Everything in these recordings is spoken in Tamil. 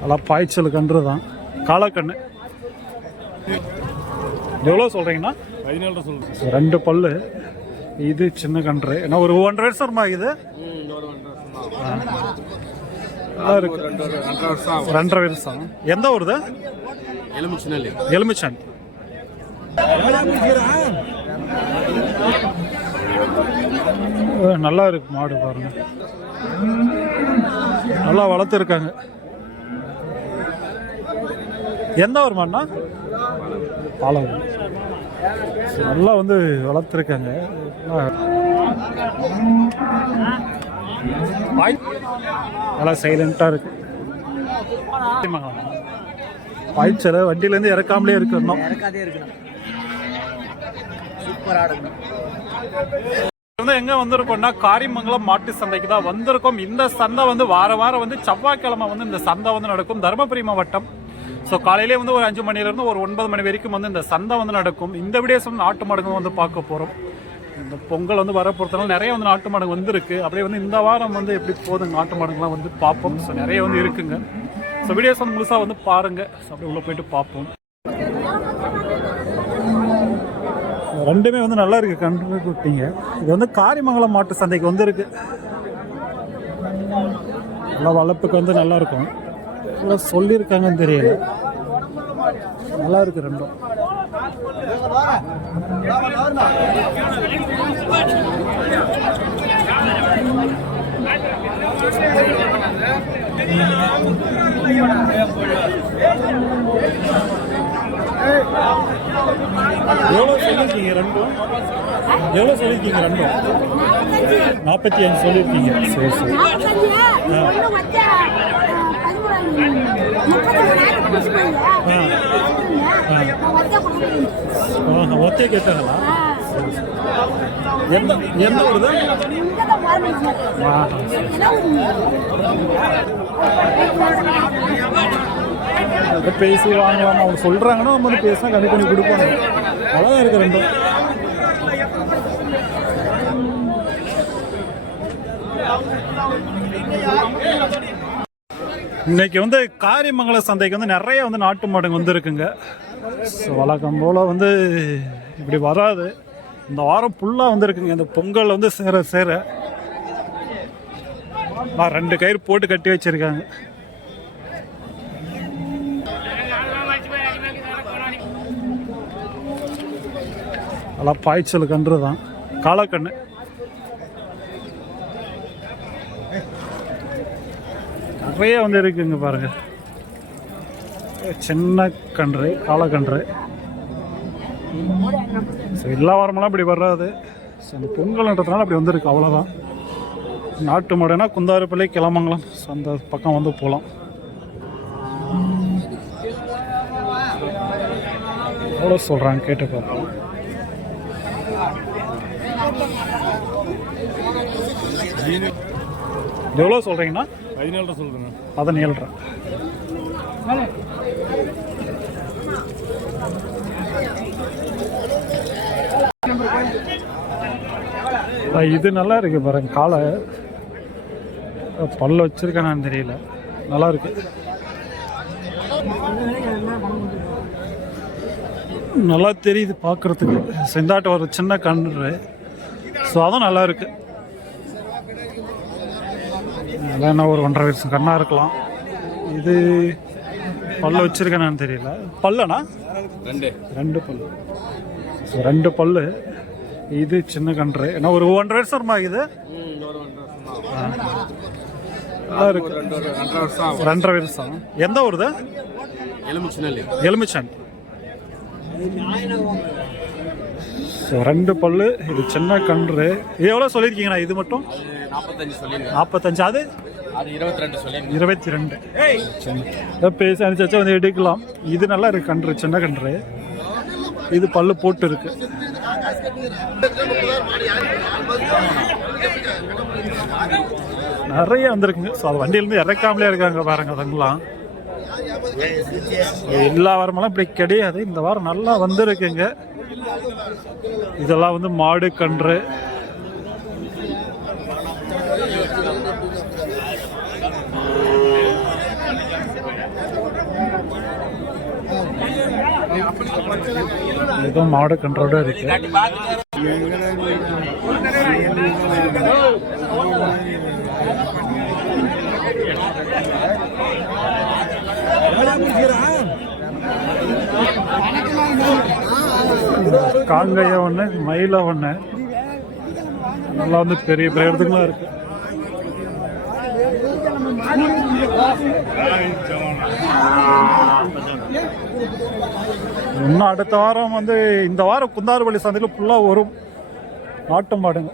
நல்லா பாய்ச்சல் கன்று தான். காலக்கண்ணு. எவ்வளோ சொல்கிறீங்கண்ணா பதினேழு சொல்லுங்க. ஸோ ரெண்டு பல்லு. இது சின்ன கன்று. ஏன்னா ஒரு ஒன்றரை வருஷமா இது? ரெண்டரை வருஷம் எந்த ஊருது எலுமிச்சினல்லி எலுமிச்சன் நல்லா இருக்கு மாடு பாருங்க. நல்லா வளர்த்துருக்காங்க. எந்த ஒரு மாடுனா பாலம் நல்லா வந்து வளர்த்துருக்காங்க. நல்லா சைலண்டாக இருக்கு. பாய்ச்சல வண்டியிலேருந்து இறக்காமலே இருக்கணும் வந்து எங்க வந்திருக்கோம்னா காரிமங்கலம் மாட்டு சந்தைக்கு தான் வந்திருக்கோம். இந்த சந்தை வந்து வார வாரம் வந்து செவ்வாய்க்கிழமை வந்து இந்த சந்தை வந்து நடக்கும். தருமபுரி மாவட்டம் ஸோ காலையிலே வந்து ஒரு அஞ்சு மணிலேருந்து ஒரு ஒன்பது மணி வரைக்கும் வந்து இந்த சந்தை வந்து நடக்கும். இந்த விடேஸ் வந்து நாட்டு மாடுங்க வந்து பார்க்க போகிறோம் இந்த பொங்கல் வந்து வர பொறுத்தனால நிறைய வந்து நாட்டு மாடுங்க வந்துருக்கு. அப்படியே வந்து இந்த வாரம் வந்து எப்படி போகுது நாட்டு மடங்குலாம் வந்து பார்ப்போம். ஸோ நிறைய வந்து இருக்குங்க. ஸோ வீடியோஸ் வந்து முழுசாக வந்து பாருங்க. ஸோ அப்படியே உள்ளே போயிட்டு பார்ப்போம். ரெண்டுமே வந்து நல்லா இருக்கு கண்டு குட்டிங்க இது வந்து காரிமங்கலம் மாட்டு சந்தைக்கு வந்து இருக்கு நல்லா வளர்ப்புக்கு வந்து நல்லா எல்லாம் சொல்லியிருக்காங்கன்னு தெரியல. நல்லா இருக்கு ரெண்டும். எவ்வளோ சொல்லியிருக்கீங்க ரெண்டும்? எவ்வளோ சொல்லியிருக்கீங்க ரெண்டும்? நாற்பத்தி அஞ்சு சொல்லியிருக்கீங்க. சரி சரி. ஆ ஒத்தே கேட்டாங்களா? எந்த எந்த ஒரு பேசி வாங்கலாம் அவங்க சொல்கிறாங்கன்னா நம்ம வந்து பேசினா கம்மி பண்ணி கொடுப்பாங்க. அதான் இருக்கு ரெண்டும். இன்னைக்கு வந்து காரியமங்கல சந்தைக்கு வந்து நிறைய வந்து நாட்டு மாடுங்க வந்துருக்குங்க. ஸோ வழக்கம் போல் வந்து இப்படி வராது. இந்த வாரம் ஃபுல்லாக வந்துருக்குங்க. இந்த பொங்கல் வந்து சேர சேர. நான் ரெண்டு கயிறு போட்டு கட்டி வச்சிருக்காங்க. நல்லா பாய்ச்சல் கன்று தான் காலக்கண்ணு. நிறைய வந்து இருக்குங்க பாருங்க. சின்ன கன்று காலக்கன்று ஸோ எல்லா வாரமெல்லாம் இப்படி வராது ஸோ இந்த பொங்கல்ன்றதுனால அப்படி வந்திருக்கு அவ்வளோதான் நாட்டு மாடுனா குந்தாறுப்பள்ளி கிளமங்கலம். ஸோ அந்த பக்கம் வந்து போகலாம் எவ்வளோ சொல்கிறாங்க கேட்டு பார்ப்போம் எவ்வளோ சொல்கிறீங்கன்னா பதினேழு சொல்லுங்க பதினேழரை இது நல்லா இருக்கு பாருங்க காலை. பல்ல வச்சிருக்கானான்னு தெரியல. நல்லா இருக்கு. நல்லா தெரியுது பார்க்கறதுக்கு. செந்தாட்ட ஒரு சின்ன கன்று. ஸோ அதுவும் நல்லா இருக்கு. அதெல்லாம் என்ன ஒரு ஒன்றரை வருஷம் கண்ணா இருக்கலாம். இது பல்ல வச்சிருக்கானான்னு தெரியல. பல்லனா? ரெண்டு. ரெண்டு பல்லு. ஸோ ரெண்டு பல்லு. இது சின்ன கன்று. ஏன்னா ஒரு ஒன்றரை வருஷமா. இது ரெண்டு ஒரு ரெண்டரை வருஷம் எந்த ஊருது எலுமிச்சினல்லி எலுமிச்சன். ஸோ ரெண்டு பல்லு இது சின்ன கன்று. இது எவ்வளோ சொல்லியிருக்கீங்கண்ணா? இது மட்டும்? நாற்பத்தஞ்சு சொல்லிங்க நாற்பத்தஞ்சு அது? இருபத்தி ரெண்டு பேசி அனுப்பிச்சா வந்து எடுக்கலாம். இது நல்லா இருக்கு கன்று சின்ன கன்று. இது பல்லு போட்டு இருக்கு நிறைய வந்திருக்குங்க. ஸோ அது வண்டியிலேருந்து இறக்காமலே இருக்காங்க பாருங்க அதெல்லாம் எல்லா வாரமெல்லாம் இப்படி கிடையாது. இந்த வாரம் நல்லா வந்திருக்குங்க. இதெல்லாம் வந்து மாடு கன்று. இதுவும் மாடு கன்றோட இருக்கு. காங்கைய ஒன்று மயில ஒன்று நல்லா வந்து பெரிய பெரிய இடத்துக்குலாம் இருக்கு. இன்னும் அடுத்த வாரம் வந்து இந்த வாரம் குந்தார்பள்ளி சந்தையில் ஃபுல்லாக வரும். ஆட்டம் மாடுங்க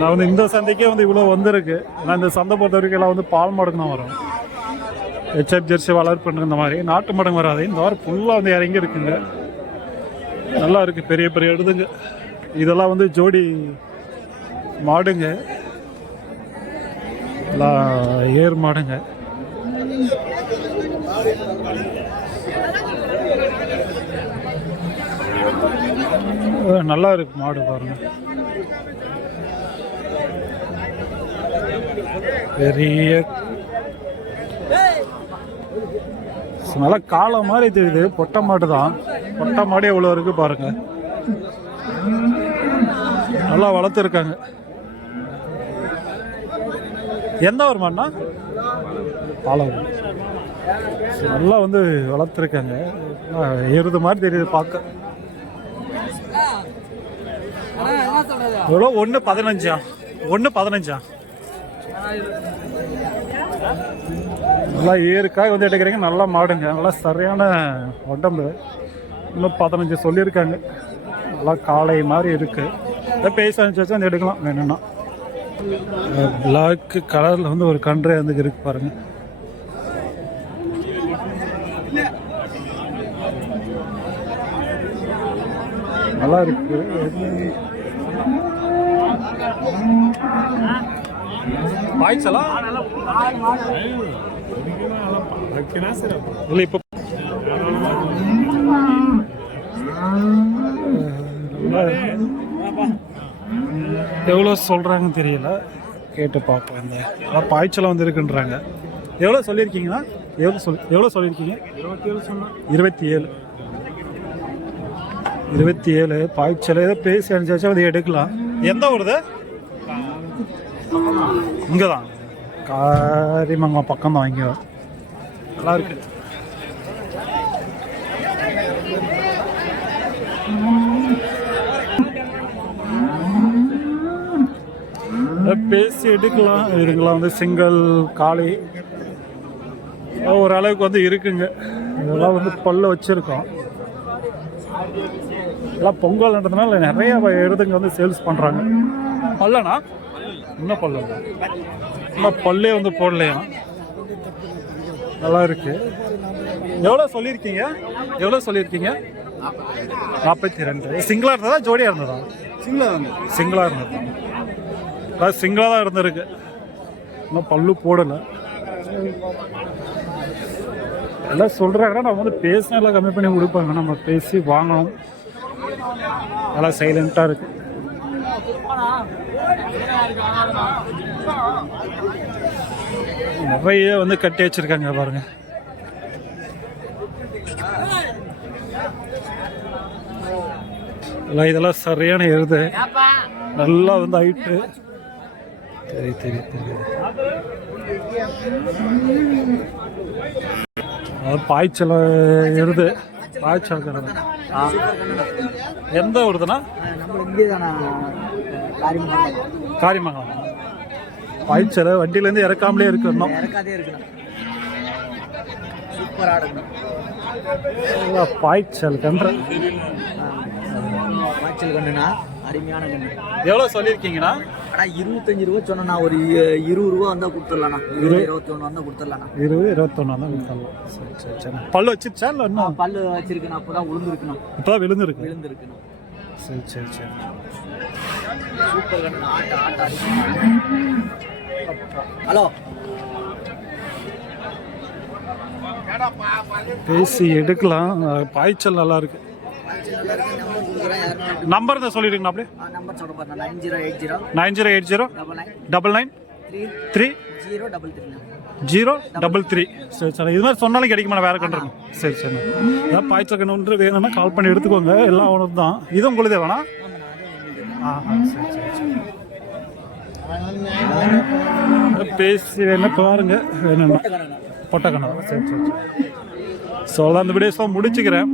நான் வந்து இந்த சந்தைக்கே வந்து இவ்வளோ வந்திருக்கு. நான் இந்த சந்தை பொறுத்த வரைக்கும் எல்லாம் வந்து பால் மாடுங்க தான் வரும். ஹெச்எப் ஜெர்சி வளர்ப்புன்னு இந்த மாதிரி. நாட்டு மாடுங்க வராது. இந்த வாரம் ஃபுல்லாக வந்து இறங்கி இருக்குங்க. நல்லா இருக்கு. பெரிய பெரிய எடுதுங்க இதெல்லாம் வந்து ஜோடி மாடுங்க. எல்லாம் ஏர் மாடுங்க. நல்லா இருக்கு மாடு பாருங்க. பெரிய நல்லா காலம் மாதிரி தெரியுது. பொட்டை மாடு தான். பொட்டை மாடு எவ்வளோ இருக்கு பாருங்க. நல்லா வளர்த்துருக்காங்க. எந்த ஒரு மாடுனா பாலவரம் நல்லா வந்து வளர்த்துருக்காங்க. எருது மாதிரி தெரியுது பார்க்க. எவ்வளோ ஒன்று பதினஞ்சா? ஒன்று பதினஞ்சா? நல்லா ஏறுக்காய் வந்து எடுக்கிறீங்க. நல்லா மாடுங்க. நல்லா சரியான உடம்பு. இன்னும் பதினஞ்சு சொல்லியிருக்காங்க. நல்லா காளை மாதிரி இருக்குது இதை பேச அனுப்பிச்சு வந்து எடுக்கலாம். வேணும்னா. பிளாக் கலரில் வந்து ஒரு கன்று வந்து இருக்கு பாருங்க. நல்லா இருக்கு. பாய்ச்சலா இல்லை இப்போ எவ்வளோ சொல்கிறாங்கன்னு தெரியல. கேட்டு பார்ப்போம் இந்த அதான் பாய்ச்சலம் வந்து இருக்குன்றாங்க எவ்வளோ சொல்லியிருக்கீங்களா? எவ்வளோ சொல் எவ்வளோ சொல்லியிருக்கீங்க? இருபத்தி ஏழு சொன்னா இருபத்தி ஏழு இருபத்தி ஏழு பாய்ச்சல் ஏதோ பேசி அனுப்பிச்சாச்சும் அது எடுக்கலாம். எந்த ஊருது இங்கே தான் காரிமங்கலம் பக்கம் தான் இங்கே. நல்லா இருக்கு பேசி எடுக்கலாம். இதுங்களாம் வந்து சிங்கிள் காளி. ஓரளவுக்கு வந்து இருக்குங்க. இதெல்லாம் வந்து பல்ல வச்சுருக்கோம். எல்லாம் பொங்கல்ன்றதுனால நிறைய எருதுங்க வந்து சேல்ஸ் பண்ணுறாங்க பல்லனா? இன்னும் பல்லு இன்னும் பல்லே வந்து போடலையா? நல்லா இருக்கு. எவ்வளோ சொல்லியிருக்கீங்க? எவ்வளோ சொல்லியிருக்கீங்க? நாற்பத்தி ரெண்டு. சிங்கிளாக இருந்ததா ஜோடியாக இருந்ததா? சிங்கிள் சிங்கிளாக இருந்தது. அதாவது சிங்கிளாக தான் இருந்திருக்கு. இன்னும் பல்லு போடலை. எல்லாம் சொல்கிறாங்க நம்ம வந்து பேசினா எல்லாம் கம்மி பண்ணி கொடுப்பாங்க. நம்ம பேசி வாங்கணும். எல்லாம் சைலண்ட்டாக இருக்கு. நிறைய வந்து கட்டி வச்சிருக்காங்க பாருங்க. இதெல்லாம் சரியான எருது நல்லா வந்து ஹைட்டு. சரி சரி சரி. பாய்ச்சல் எருது பாய்ச்சல் கிடது எந்த ஊருதுன்னா தானே காரிமங்கலம் காரிமங்கலம் பாய்ச்சல் வண்டியிலேருந்து இறக்காமலே இருக்கு இன்னும் இறக்காதே இருக்கணும் இருக்கணும் எல்லாம் பாய்ச்சல் கன்று. காய்ச்சல் கண்ணுனா அருமையான கண்ணு எவ்வளோ சொல்லியிருக்கீங்கண்ணா? ஆனால் இருபத்தஞ்சு ரூபா சொன்னா ஒரு இருபது ரூபா வந்தால் கொடுத்துடலாண்ணா. இருபது இருபத்தி ஒன்று வந்தால் கொடுத்துடலாண்ணா. இருபது இருபத்தொன்னா தான் கொடுத்தாலும் சரி சரி சரி. பல்லு வச்சிருச்சா இல்லை இன்னும்? பல்லு வச்சிருக்கணும் அப்போ தான் விழுந்துருக்கணும் இப்போதான் விழுந்துருக்கு. விழுந்துருக்கணும். சரி சரி சரி. சூப்பர் கண்ணு ஆட்ட ஆட்ட ஹலோ பேசி எடுக்கலாம். பாய்ச்சல் நல்லா இருக்கு. நம்பர் தான் சொல்லிடுங்க அப்படியே. Number nine zero eight zero. Double nine. Three. Zero double three. Zero double three. சரி சார். இது மாதிரி சொன்னாலும் கிடைக்குமா வேறு கண்டுருங்க சரி சரி. ஏதாவது பாய்ச்சல் கண்ணுன்ற வேணும்னா கால் பண்ணி எடுத்துக்கோங்க. எல்லாம் ஒன்று தான். இது உங்களுதே வேணா பேசி வேணா பாருங்க வேணும்னா. பொட்டக்கணம் சரி சரி ஸோ அதான் அந்த வீடியோஸ்லாம் முடிச்சுக்கிறேன்.